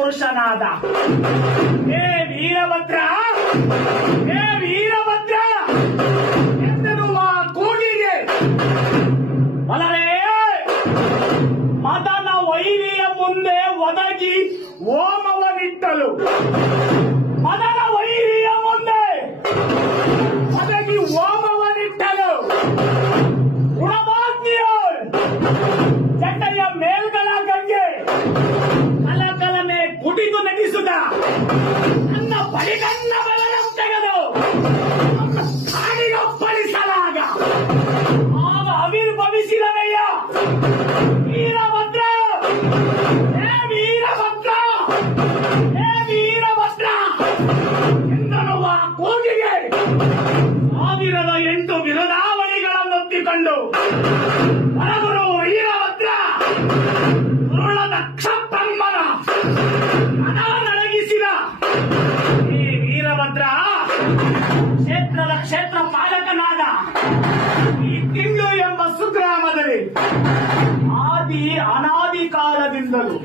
ಪುರುಷನಾದ. ಹೇ ವೀರಭದ್ರ, ಹೇ ವೀರಭದ್ರ ಎಂದೆನ್ನುವ ಕೂಗಿಗೆ ಬಲರೇ ಮದನ ವೈರಿಯ ಮುಂದೆ ಒದಗಿ ಹೋಮವನಿಟ್ಟಲು. ಮದನ ವೈರಿಯ ಮುಂದೆ ಒದಗಿ ಹೋಮವನಿಟ್ಟಲು. ಗುಣಮಾಜ್ಞೆಯೋ ಚಂಡೆಯ ಮೇಲ್ಗಳ ಗಂಗೆ ಕಲಕಲನೆ ಕುಟಿದು ನಡೆಸುತ್ತ ನನ್ನ ಬಳಿಗನ್ನ ಬಲನ ತೆಗೆದು ಕಾಡಿಗೊಪ್ಪಳಿಸಲಾಗ ಆಗ ಆವಿರ್ಭವಿಸಿದನಯ್ಯ ವೀರಭದ್ರ. ಹೇ ವೀರಭದ್ರ, ಹೇ ವೀರಭದ್ರ ಎಂದನುವ ಕೂಗಿಗೆ 1008 ಬಿರುದಾವಳಿಗಳನ್ನೊತ್ತಿಕೊಂಡು ಹೊರಗುರು ವೀರಭದ್ರ ಉರುಳದಕ್ಷ ಬ್ರಹ್ಮನ ಮನ ನಡಗಿಸಿದ. ಈ ವೀರಭದ್ರ ಕ್ಷೇತ್ರದ ಕ್ಷೇತ್ರ ಪಾಲಕನಾದ ಈ ತಿಂಗಳು ಎಂಬ ಸುಗ್ರಾಮದಲ್ಲಿ ಅನಾದಿ ಕಾಲದಿಂದಲೂ